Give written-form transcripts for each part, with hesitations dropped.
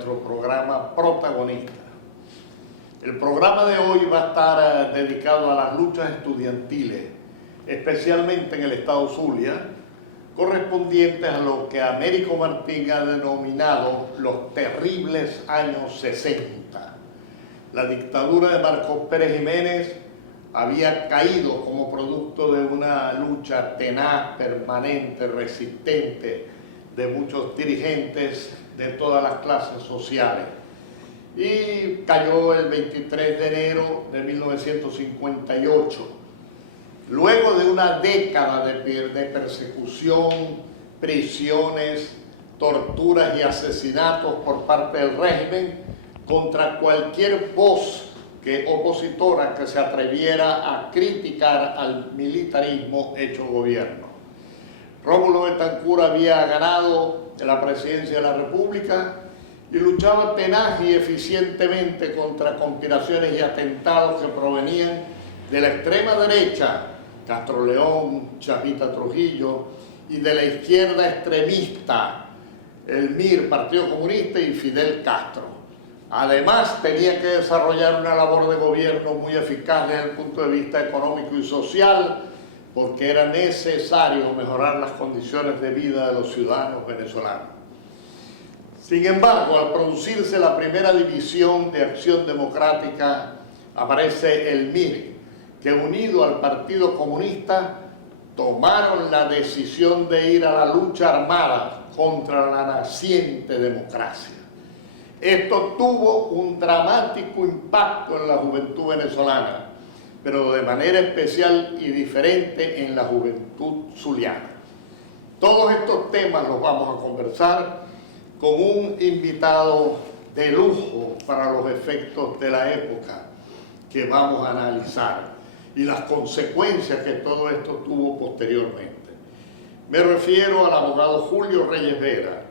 nuestro programa Protagonista. El programa de hoy va a estar dedicado a las luchas estudiantiles, especialmente en el estado Zulia, correspondientes a lo que Américo Martín ha denominado los terribles años 60. La dictadura de Marcos Pérez Jiménez había caído como producto de una lucha tenaz, permanente, resistente de muchos dirigentes de todas las clases sociales. Y cayó el 23 de enero de 1958. Luego de una década de persecución, prisiones, torturas y asesinatos por parte del régimen contra cualquier voz opositora que se atreviera a criticar al militarismo hecho gobierno. Rómulo Betancourt había ganado la presidencia de la República y luchaba tenaz y eficientemente contra conspiraciones y atentados que provenían de la extrema derecha, Castro León, Chavita Trujillo, y de la izquierda extremista, el MIR, Partido Comunista, y Fidel Castro. Además, tenía que desarrollar una labor de gobierno muy eficaz desde el punto de vista económico y social, porque era necesario mejorar las condiciones de vida de los ciudadanos venezolanos. Sin embargo, al producirse la primera división de Acción Democrática, aparece el MIR, que unido al Partido Comunista, tomaron la decisión de ir a la lucha armada contra la naciente democracia. Esto tuvo un dramático impacto en la juventud venezolana, pero de manera especial y diferente en la juventud zuliana. Todos estos temas los vamos a conversar con un invitado de lujo para los efectos de la época que vamos a analizar y las consecuencias que todo esto tuvo posteriormente. Me refiero al abogado Julio Reyes Vera,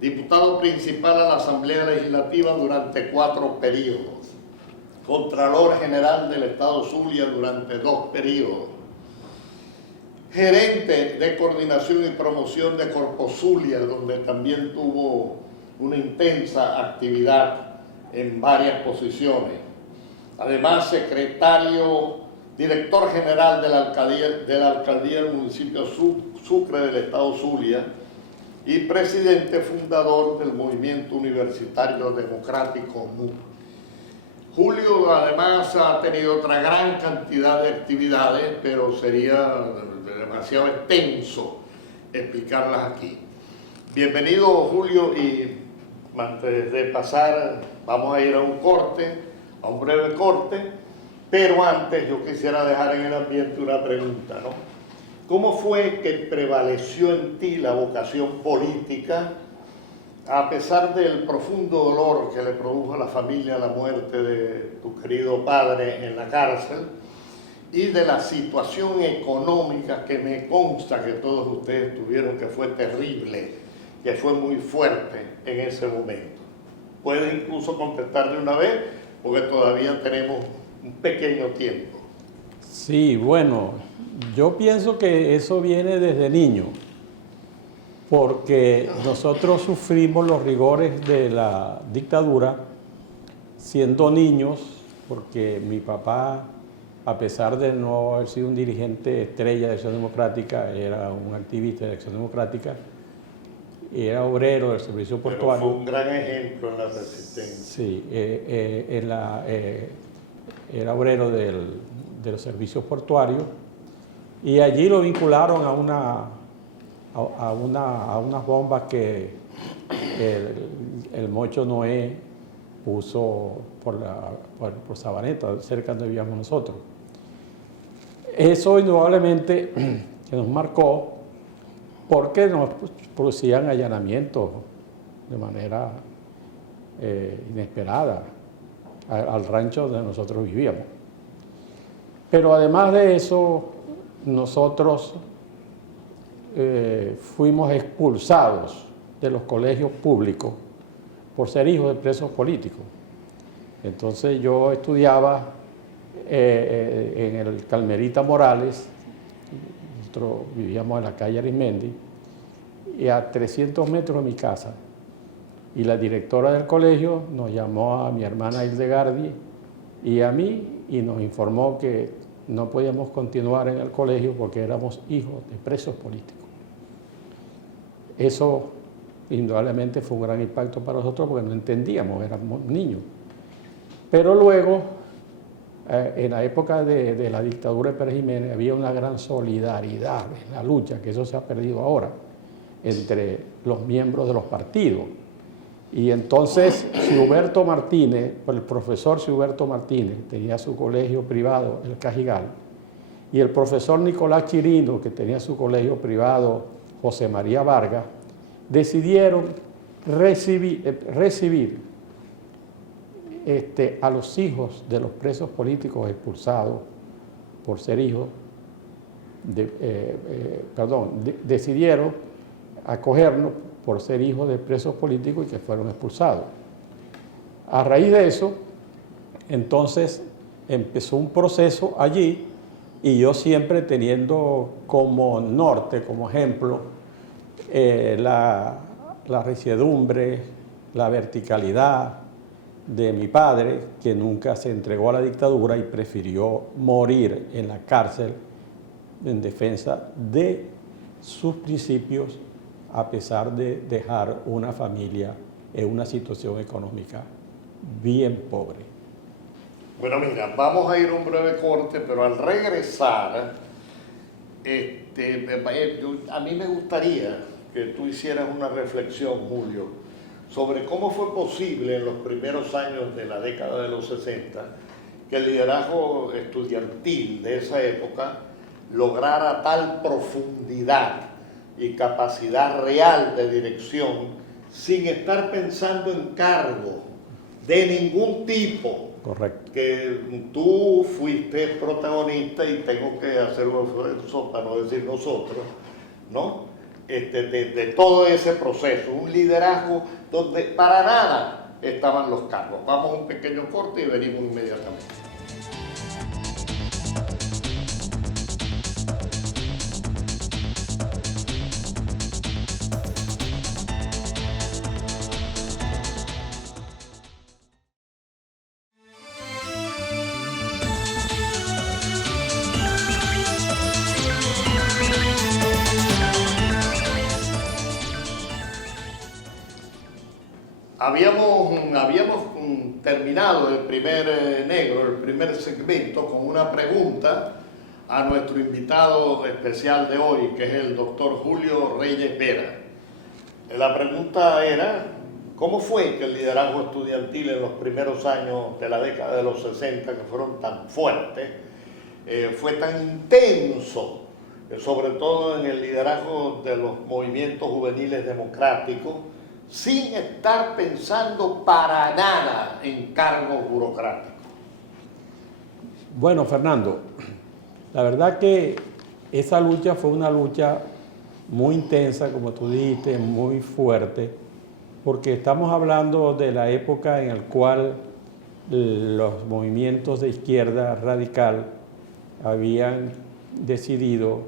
diputado principal a la Asamblea Legislativa durante 4 periodos, Contralor General del Estado Zulia durante 2 periodos, gerente de coordinación y promoción de Corpo Zulia, donde también tuvo una intensa actividad en varias posiciones. Además, director general de la alcaldía del municipio Sucre del Estado Zulia, y presidente fundador del Movimiento Universitario Democrático MUD. Julio además ha tenido otra gran cantidad de actividades, pero sería demasiado extenso explicarlas aquí. Bienvenido, Julio, y antes de pasar vamos a ir a un breve corte, pero antes yo quisiera dejar en el ambiente una pregunta, ¿no? ¿Cómo fue que prevaleció en ti la vocación política, a pesar del profundo dolor que le produjo a la familia la muerte de tu querido padre en la cárcel y de la situación económica que me consta que todos ustedes tuvieron, que fue terrible, que fue muy fuerte en ese momento? Puedes incluso contestar de una vez, porque todavía tenemos un pequeño tiempo. Sí, bueno, yo pienso que eso viene desde niño, porque nosotros sufrimos los rigores de la dictadura siendo niños, porque mi papá, a pesar de no haber sido un dirigente estrella de Acción Democrática, era un activista de Acción Democrática, era obrero del servicio portuario. Pero fue un gran ejemplo en la resistencia. Sí, era obrero de los servicios portuarios, y allí lo vincularon a unas bombas que el Mocho Noé puso por Sabaneta, cerca donde vivíamos nosotros. Eso indudablemente que nos marcó, porque nos producían allanamientos de manera inesperada al rancho donde nosotros vivíamos. Pero además de eso, nosotros fuimos expulsados de los colegios públicos por ser hijos de presos políticos. Entonces yo estudiaba en el Carmelita Morales, nosotros vivíamos en la calle Arismendi, y a 300 metros de mi casa Y la directora del colegio nos llamó a mi hermana Hildegardi y a mí y nos informó que no podíamos continuar en el colegio porque éramos hijos de presos políticos. Eso indudablemente fue un gran impacto para nosotros porque no entendíamos, éramos niños. Pero luego, en la época de la dictadura de Pérez Jiménez, había una gran solidaridad en la lucha, que eso se ha perdido ahora, entre los miembros de los partidos. Y entonces Ciuberto Martínez, el profesor Ciuberto Martínez, tenía su colegio privado, el Cajigal, y el profesor Nicolás Chirino, que tenía su colegio privado, José María Vargas, decidieron recibir a los hijos de los presos políticos expulsados por ser hijos, decidieron acogernos por ser hijos de presos políticos y que fueron expulsados. A raíz de eso, entonces empezó un proceso allí y yo siempre teniendo como norte, como ejemplo, la resiedumbre, la verticalidad de mi padre, que nunca se entregó a la dictadura y prefirió morir en la cárcel en defensa de sus principios, a pesar de dejar una familia en una situación económica bien pobre. Bueno, mira, vamos a ir a un breve corte, pero al regresar, a mí me gustaría que tú hicieras una reflexión, Julio, sobre cómo fue posible en los primeros años de la década de los 60 que el liderazgo estudiantil de esa época lograra tal profundidad y capacidad real de dirección sin estar pensando en cargo de ningún tipo. Correcto. Que tú fuiste protagonista, y tengo que hacer un esfuerzo para no decir nosotros, ¿no? De todo ese proceso, un liderazgo donde para nada estaban los cargos. Vamos a un pequeño corte y venimos inmediatamente. Habíamos terminado el primer el primer segmento, con una pregunta a nuestro invitado especial de hoy, que es el doctor Julio Reyes Vera. La pregunta era, ¿cómo fue que el liderazgo estudiantil en los primeros años de la década de los 60, que fueron tan fuertes, fue tan intenso, sobre todo en el liderazgo de los movimientos juveniles democráticos, sin estar pensando para nada en cargos burocráticos? Bueno, Fernando, la verdad que esa lucha fue una lucha muy intensa, como tú dijiste, muy fuerte, porque estamos hablando de la época en la cual los movimientos de izquierda radical habían decidido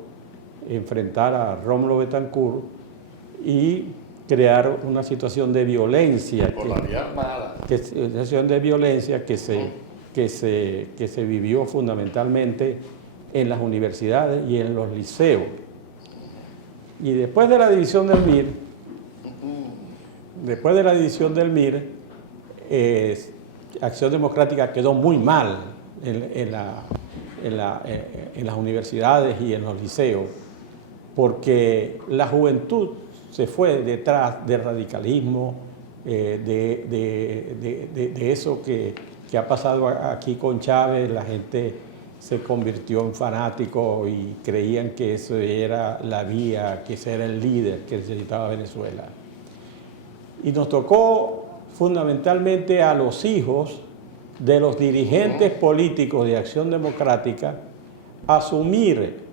enfrentar a Rómulo Betancourt y crear una situación de violencia, que se vivió fundamentalmente en las universidades y en los liceos. Y después de la división del MIR, Acción Democrática quedó muy mal en las universidades y en los liceos, porque la juventud se fue detrás del radicalismo, de eso que ha pasado aquí con Chávez. La gente se convirtió en fanático y creían que eso era la vía, que ese era el líder que necesitaba Venezuela. Y nos tocó fundamentalmente a los hijos de los dirigentes políticos de Acción Democrática asumir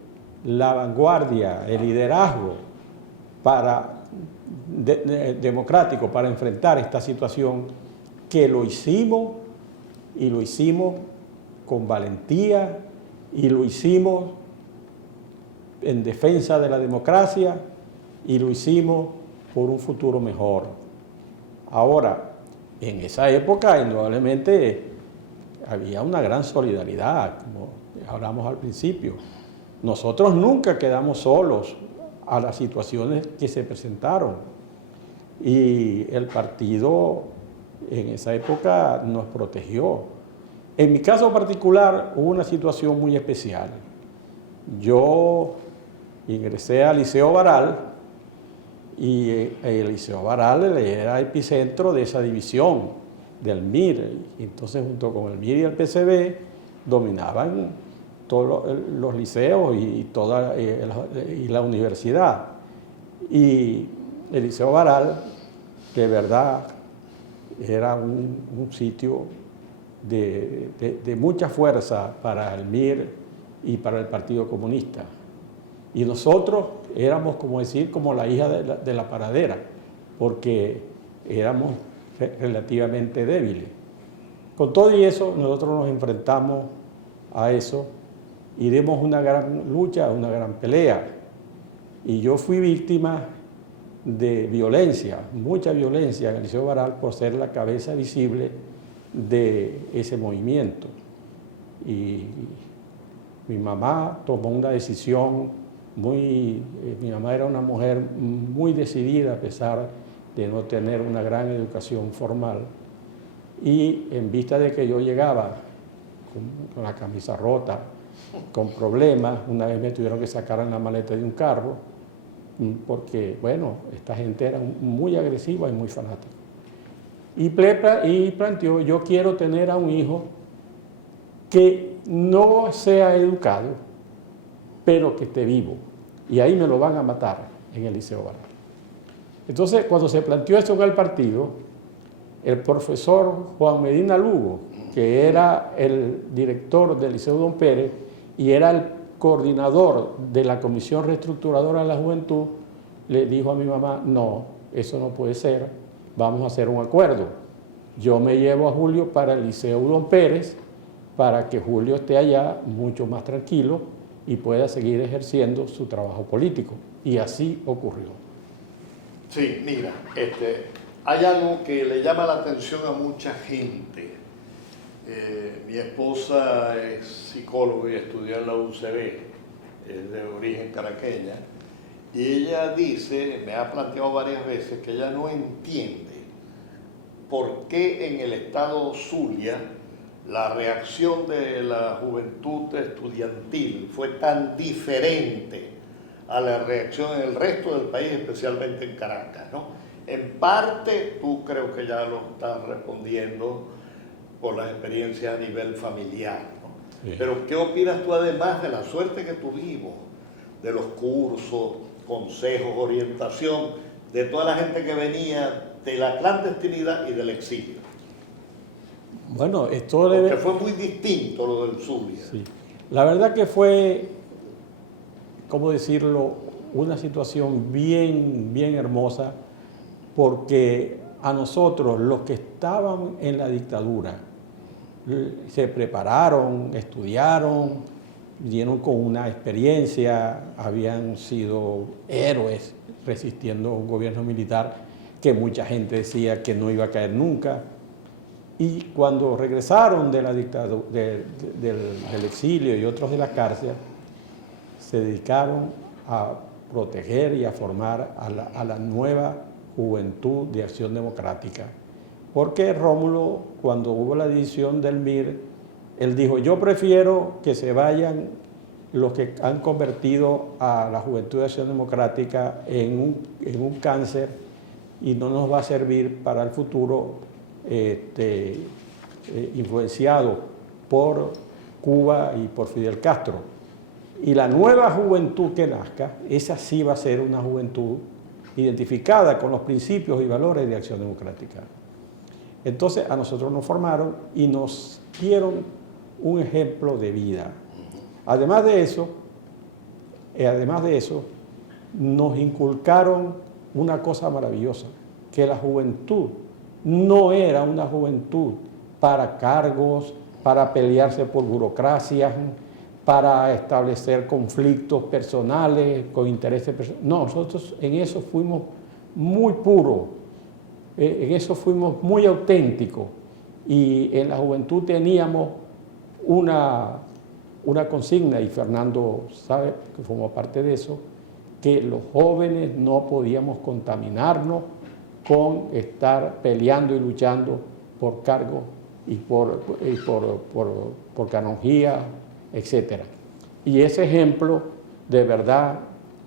la vanguardia, el liderazgo democrático para enfrentar esta situación, que lo hicimos, y lo hicimos con valentía, y lo hicimos en defensa de la democracia, y lo hicimos por un futuro mejor. Ahora, en esa época, indudablemente, había una gran solidaridad, como hablamos al principio. Nosotros nunca quedamos solos a las situaciones que se presentaron. Y el partido en esa época nos protegió. En mi caso particular hubo una situación muy especial. Yo ingresé al Liceo Baral y el Liceo Baral era epicentro de esa división del MIR. Entonces, junto con el MIR y el PCB, dominaban todos los liceos y la universidad. Y el Liceo Baral, de verdad, era un sitio de mucha fuerza para el MIR y para el Partido Comunista. Y nosotros éramos, como decir, como la hija de la paradera, porque éramos relativamente débiles. Con todo y eso, nosotros nos enfrentamos a eso y dimos una gran lucha, una gran pelea. Y yo fui víctima de violencia, mucha violencia en el Liceo Baral por ser la cabeza visible de ese movimiento. Y mi mamá tomó una decisión mi mamá era una mujer muy decidida a pesar de no tener una gran educación formal, y en vista de que yo llegaba con la camisa rota, con problemas, una vez me tuvieron que sacar en la maleta de un carro, porque, bueno, esta gente era muy agresiva y muy fanática. Y planteó, yo quiero tener a un hijo que no sea educado, pero que esté vivo. Y ahí me lo van a matar en el Liceo Baral. Entonces, cuando se planteó eso en el partido, el profesor Juan Medina Lugo, que era el director del Liceo Don Pérez y era el coordinador de la Comisión Reestructuradora de la Juventud, le dijo a mi mamá, no, eso no puede ser, vamos a hacer un acuerdo. Yo me llevo a Julio para el Liceo Don Pérez, para que Julio esté allá mucho más tranquilo y pueda seguir ejerciendo su trabajo político. Y así ocurrió. Sí, mira, hay algo que le llama la atención a mucha gente. Mi esposa es psicóloga y estudió en la UCB, es de origen caraqueña, y ella dice, me ha planteado varias veces, que ella no entiende por qué en el estado Zulia la reacción de la juventud estudiantil fue tan diferente a la reacción en el resto del país, especialmente en Caracas, ¿no? En parte, tú creo que ya lo estás respondiendo por las experiencias a nivel familiar, ¿no? Sí. Pero, ¿qué opinas tú además de la suerte que tuvimos, de los cursos, consejos, orientación, de toda la gente que venía de la clandestinidad y del exilio? Bueno, porque fue muy distinto lo del Zulia. Sí. La verdad que fue, ¿cómo decirlo?, una situación bien hermosa, porque a nosotros, los que estaban en la dictadura, se prepararon, estudiaron, vinieron con una experiencia, habían sido héroes resistiendo a un gobierno militar que mucha gente decía que no iba a caer nunca. Y cuando regresaron de la dictadura, del exilio y otros de la cárcel, se dedicaron a proteger y a formar a la nueva juventud de Acción Democrática. Porque Rómulo, cuando hubo la división del MIR, él dijo, yo prefiero que se vayan los que han convertido a la Juventud de Acción Democrática en un cáncer y no nos va a servir para el futuro, influenciado por Cuba y por Fidel Castro. Y la nueva juventud que nazca, esa sí va a ser una juventud identificada con los principios y valores de Acción Democrática. Entonces a nosotros nos formaron y nos dieron un ejemplo de vida. Además de eso, nos inculcaron una cosa maravillosa, que la juventud no era una juventud para cargos, para pelearse por burocracias, para establecer conflictos personales con intereses personales. No, nosotros en eso fuimos muy puros. En eso fuimos muy auténticos y en la juventud teníamos una consigna, y Fernando sabe que formó parte de eso, que los jóvenes no podíamos contaminarnos con estar peleando y luchando por cargos y por canonjía, etc. Y ese ejemplo de verdad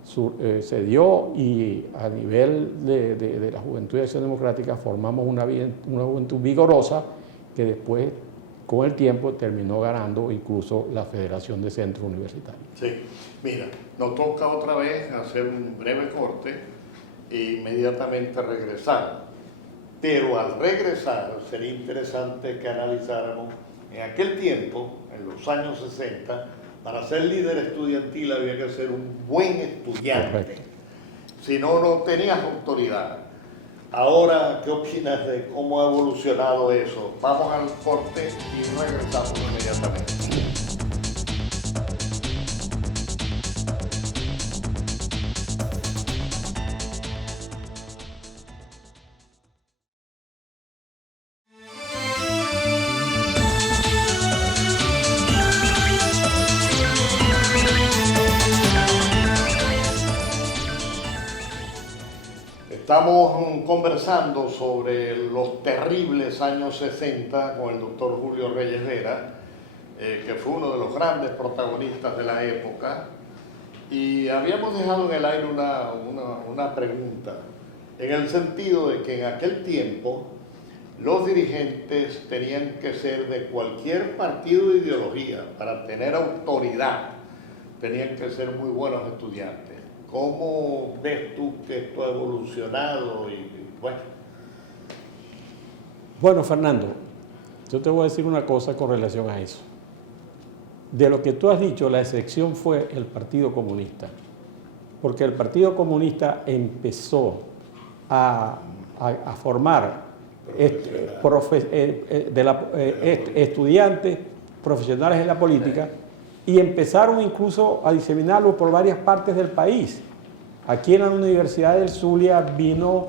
se dio, y a nivel de la Juventud de Acción Democrática formamos una juventud vigorosa que después, con el tiempo, terminó ganando incluso la Federación de Centros Universitarios. Sí, mira, nos toca otra vez hacer un breve corte e inmediatamente regresar. Pero al regresar sería interesante que analizáramos en aquel tiempo, en los años 60, para ser líder estudiantil había que ser un buen estudiante. Correcto. Si no, no tenías autoridad. Ahora, ¿qué opinas de cómo ha evolucionado eso? Vamos al corte y regresamos inmediatamente. Estamos conversando sobre los terribles años 60 con el doctor Julio Reyes Vera, que fue uno de los grandes protagonistas de la época, y habíamos dejado en el aire una pregunta, en el sentido de que en aquel tiempo los dirigentes tenían que ser de cualquier partido de ideología. Para tener autoridad tenían que ser muy buenos estudiantes. ¿Cómo ves tú que esto ha evolucionado? Bueno, Fernando, yo te voy a decir una cosa con relación a eso. De lo que tú has dicho, la excepción fue el Partido Comunista, porque el Partido Comunista empezó a formar estudiantes profesionales en la política, y empezaron incluso a diseminarlo por varias partes del país. Aquí en la Universidad del Zulia vino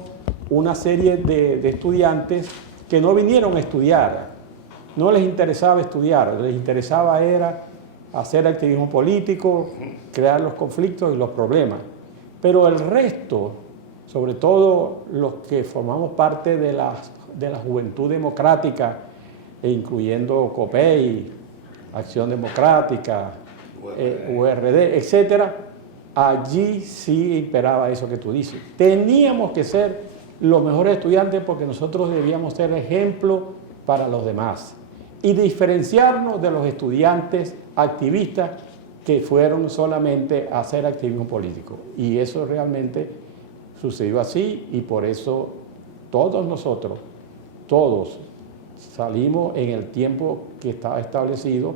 una serie de estudiantes que no vinieron a estudiar, no les interesaba estudiar, les interesaba era hacer activismo político, crear los conflictos y los problemas. Pero el resto, sobre todo los que formamos parte de la Juventud Democrática, incluyendo COPEI, Acción Democrática, URD, etcétera, allí sí imperaba eso que tú dices. Teníamos que ser los mejores estudiantes porque nosotros debíamos ser ejemplo para los demás y diferenciarnos de los estudiantes activistas que fueron solamente a hacer activismo político. Y eso realmente sucedió así, y por eso todos nosotros, todos, salimos en el tiempo que estaba establecido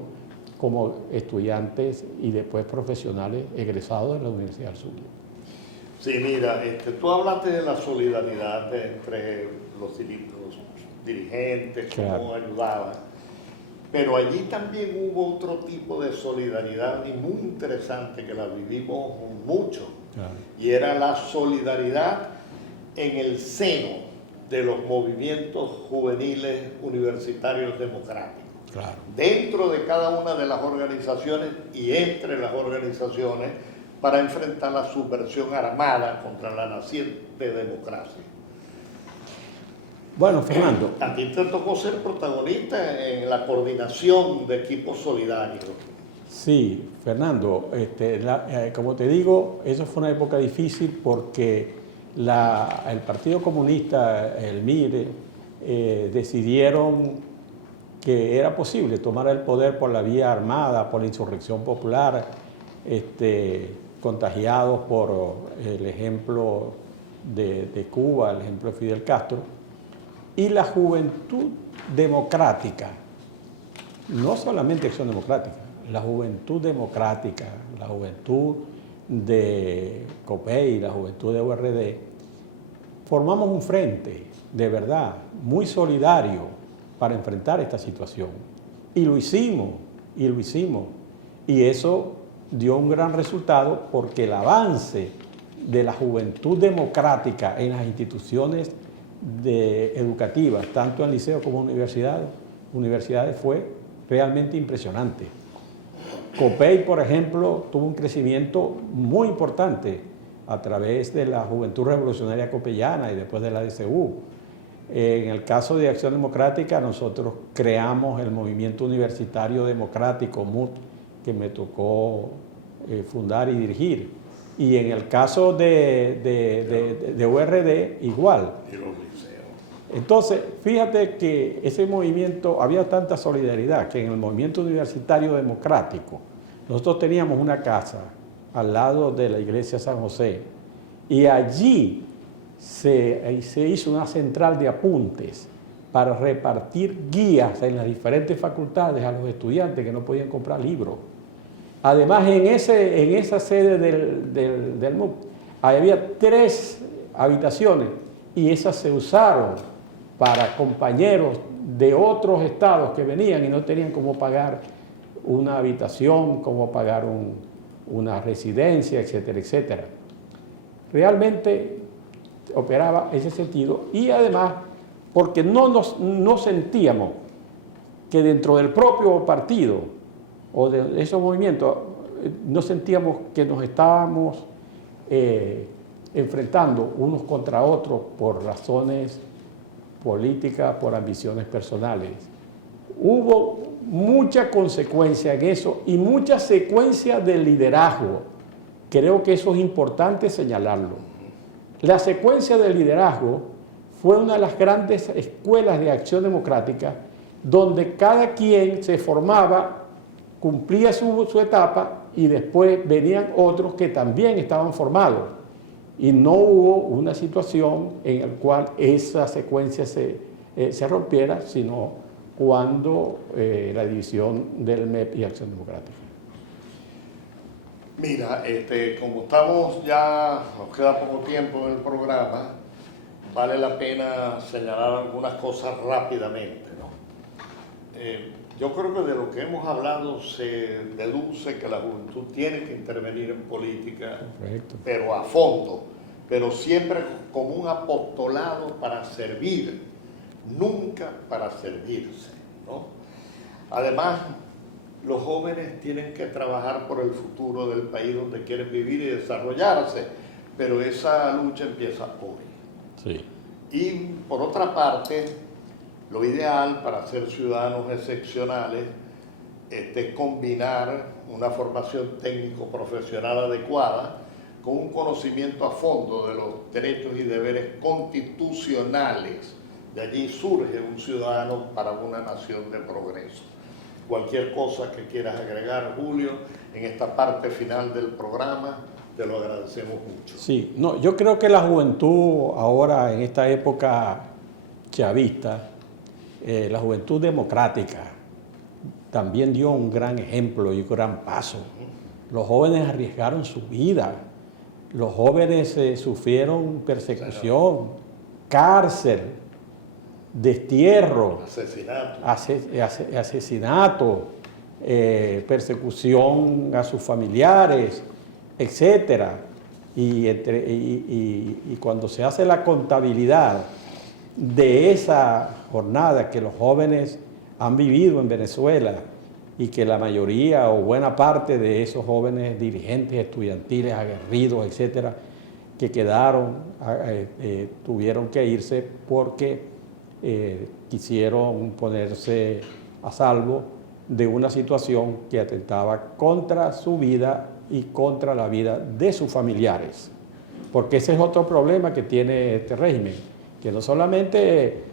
como estudiantes y después profesionales egresados de la Universidad del Zulia. Sí, mira, tú hablaste de la solidaridad entre los dirigentes, claro, cómo ayudaban, pero allí también hubo otro tipo de solidaridad y muy interesante que la vivimos mucho, claro, y era la solidaridad en el seno de los movimientos juveniles universitarios democráticos. claro. Dentro de cada una de las organizaciones y entre las organizaciones para enfrentar la subversión armada contra la naciente democracia. Bueno, Fernando. A ti te tocó ser protagonista en la coordinación de equipos solidarios. Sí, Fernando, como te digo, eso fue una época difícil porque el Partido Comunista, el MIR, decidieron que era posible tomar el poder por la vía armada, por la insurrección popular, contagiados por el ejemplo de Cuba, el ejemplo de Fidel Castro, y la Juventud Democrática, no solamente Acción Democrática, la Juventud Democrática, la Juventud de COPEI, la Juventud de URD, formamos un frente de verdad muy solidario para enfrentar esta situación. Y lo hicimos, y lo hicimos. Y eso dio un gran resultado porque el avance de la juventud democrática en las instituciones educativas, tanto en liceos como en universidades, fue realmente impresionante. Copey, por ejemplo, tuvo un crecimiento muy importante a través de la Juventud Revolucionaria Copeyana y después de la DCU. En el caso de Acción Democrática, nosotros creamos el Movimiento Universitario Democrático, MUD, que me tocó fundar y dirigir. Y en el caso de URD, igual. Y los liceos. Entonces, fíjate que ese movimiento, había tanta solidaridad que en el Movimiento Universitario Democrático, nosotros teníamos una casa al lado de la iglesia San José y allí se hizo una central de apuntes para repartir guías en las diferentes facultades a los estudiantes que no podían comprar libros. Además, en esa sede del MUC había 3 habitaciones y esas se usaron para compañeros de otros estados que venían y no tenían cómo pagar una habitación, cómo pagar una residencia, etcétera, etcétera. Realmente operaba ese sentido y además porque no sentíamos que dentro del propio partido o de esos movimientos no sentíamos que nos estábamos enfrentando unos contra otros por razones políticas, por ambiciones personales. Hubo mucha consecuencia en eso y mucha secuencia de liderazgo. Creo que eso es importante señalarlo. La secuencia de liderazgo fue una de las grandes escuelas de acción democrática donde cada quien se formaba, cumplía su etapa y después venían otros que también estaban formados. Y no hubo una situación en la cual esa secuencia se rompiera, sino cuando la división del MEP y Acción Democrática. Mira, como estamos ya, nos queda poco tiempo en el programa, vale la pena señalar algunas cosas rápidamente, ¿no? Yo creo que de lo que hemos hablado se deduce que la juventud tiene que intervenir en política, Correcto. pero a fondo, pero siempre como un apostolado para servir, nunca para servirse, ¿no? Además, los jóvenes tienen que trabajar por el futuro del país donde quieren vivir y desarrollarse, pero esa lucha empieza hoy. Sí. Y por otra parte, lo ideal para ser ciudadanos excepcionales es combinar una formación técnico-profesional adecuada con un conocimiento a fondo de los derechos y deberes constitucionales. De allí surge un ciudadano para una nación de progreso. Cualquier cosa que quieras agregar, Julio, en esta parte final del programa, te lo agradecemos mucho. Sí, no, yo creo que la juventud ahora, en esta época chavista, la juventud democrática, también dio un gran ejemplo y un gran paso. Los jóvenes arriesgaron su vida, los jóvenes sufrieron persecución, cárcel, destierro, asesinato, persecución a sus familiares, etcétera. Y cuando se hace la contabilidad de esa jornada que los jóvenes han vivido en Venezuela y que la mayoría o buena parte de esos jóvenes dirigentes estudiantiles, aguerridos, etcétera, que quedaron, tuvieron que irse porque quisieron ponerse a salvo de una situación que atentaba contra su vida y contra la vida de sus familiares. Porque ese es otro problema que tiene este régimen, que no solamente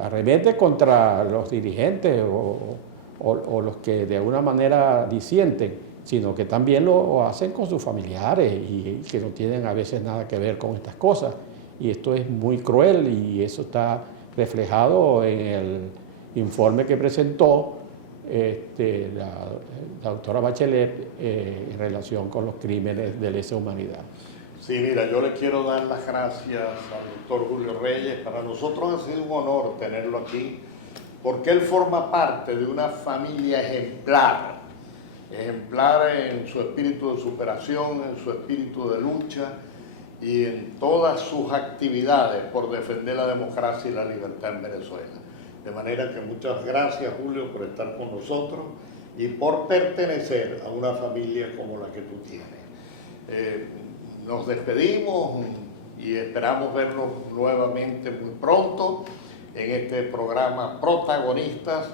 arremete contra los dirigentes o los que de alguna manera disienten, sino que también lo hacen con sus familiares y que no tienen a veces nada que ver con estas cosas. Y esto es muy cruel y eso está reflejado en el informe que presentó la doctora Bachelet en relación con los crímenes de lesa humanidad. Sí, mira, yo le quiero dar las gracias al doctor Julio Reyes. Para nosotros ha sido un honor tenerlo aquí, porque él forma parte de una familia ejemplar en su espíritu de superación, en su espíritu de lucha, y en todas sus actividades por defender la democracia y la libertad en Venezuela. De manera que muchas gracias, Julio, por estar con nosotros y por pertenecer a una familia como la que tú tienes. Nos despedimos y esperamos vernos nuevamente muy pronto en este programa Protagonistas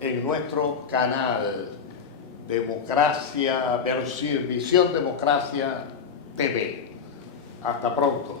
en nuestro canal Democracia, Visión Democracia TV. Hasta pronto.